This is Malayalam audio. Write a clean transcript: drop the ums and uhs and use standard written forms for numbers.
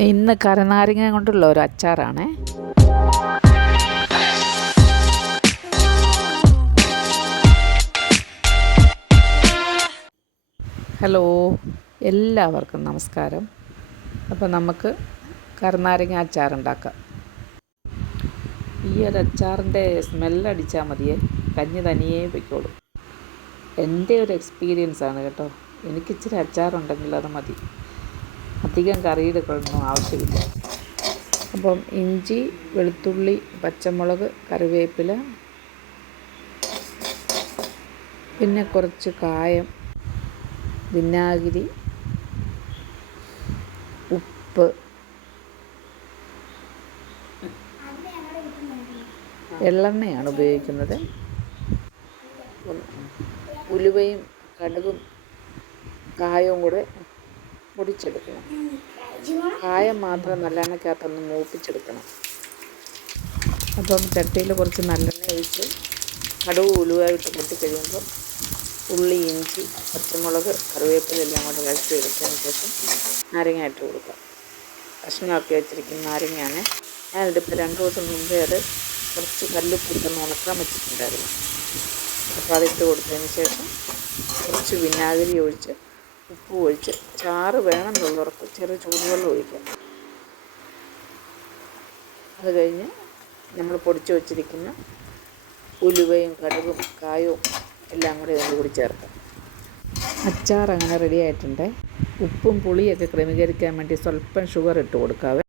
ഇന്ന് കരനാരങ്ങ കൊണ്ടുള്ള ഒരു അച്ചാറാണേ. ഹലോ, എല്ലാവർക്കും നമസ്കാരം. അപ്പോൾ നമുക്ക് കരനാരങ്ങ അച്ചാറുണ്ടാക്കാം. ഈ ഒരു അച്ചാറിൻ്റെ സ്മെല്ലടിച്ചാൽ മതിയേ, കഞ്ഞി തനിയേ പൊയ്ക്കോളും. എൻ്റെ ഒരു എക്സ്പീരിയൻസ് ആണ് കേട്ടോ. എനിക്കിച്ചിരി അച്ചാറുണ്ടെങ്കിൽ അത് മതി, അധികം കറിയെടുക്കൊന്നും ആവശ്യമില്ല. അപ്പം ഇഞ്ചി, വെളുത്തുള്ളി, പച്ചമുളക്, കറിവേപ്പില, പിന്നെ കുറച്ച് കായം, വിനാഗിരി, ഉപ്പ്, എള്ളെണ്ണയാണ് ഉപയോഗിക്കുന്നത്. ഉലുവയും കടുകും കായവും കൂടെ പൊടിച്ചെടുക്കണം. കായം മാത്രം നല്ലെണ്ണയ്ക്കകത്തൊന്ന് മൂപ്പിച്ചെടുക്കണം. അപ്പം ചട്ടിയിൽ കുറച്ച് നല്ലെണ്ണ ഒഴിച്ച് കടുക് ഉലുവായിട്ട് പൊട്ടിക്കഴിയുമ്പോൾ ഉള്ളി, ഇഞ്ചി, പച്ചമുളക്, കറിവേപ്പില എല്ലാം കൂടെ വഴറ്റി എടുത്തതിന് ശേഷം നാരങ്ങ ഇട്ട് കൊടുക്കുക. കഷ്ണമാക്കി വെച്ചിരിക്കുന്ന നാരങ്ങയാണ്. ഞാനിതിപ്പോൾ 2 ദിവസം മുമ്പേ അത് കുറച്ച് കല്ലുപ്പിട്ടൊന്ന് ഉണക്കാൻ വെച്ചിട്ടുണ്ടായിരുന്നു. അപ്പോൾ അതിട്ട് കൊടുത്തതിന് ശേഷം കുറച്ച് വിനാഗിരി ഒഴിച്ച് ഉപ്പ് ഒഴിച്ച്, ചാറ് വേണമെന്നുള്ളവർക്ക് ചെറു ചൂടുവെള്ളം ഒഴിക്കാം. അത് കഴിഞ്ഞ് നമ്മൾ പൊടിച്ച് വച്ചിരിക്കുന്ന ഉലുവയും കടുകും കായവും എല്ലാം കൂടി ഇതിൻ്റെ കൂടി ചേർക്കാം. അച്ചാർ അങ്ങനെ റെഡി ആയിട്ടുണ്ട്. ഉപ്പും പുളിയൊക്കെ ക്രമീകരിക്കാൻ വേണ്ടി സ്വല്പം ഷുഗർ ഇട്ട് കൊടുക്കാവേ.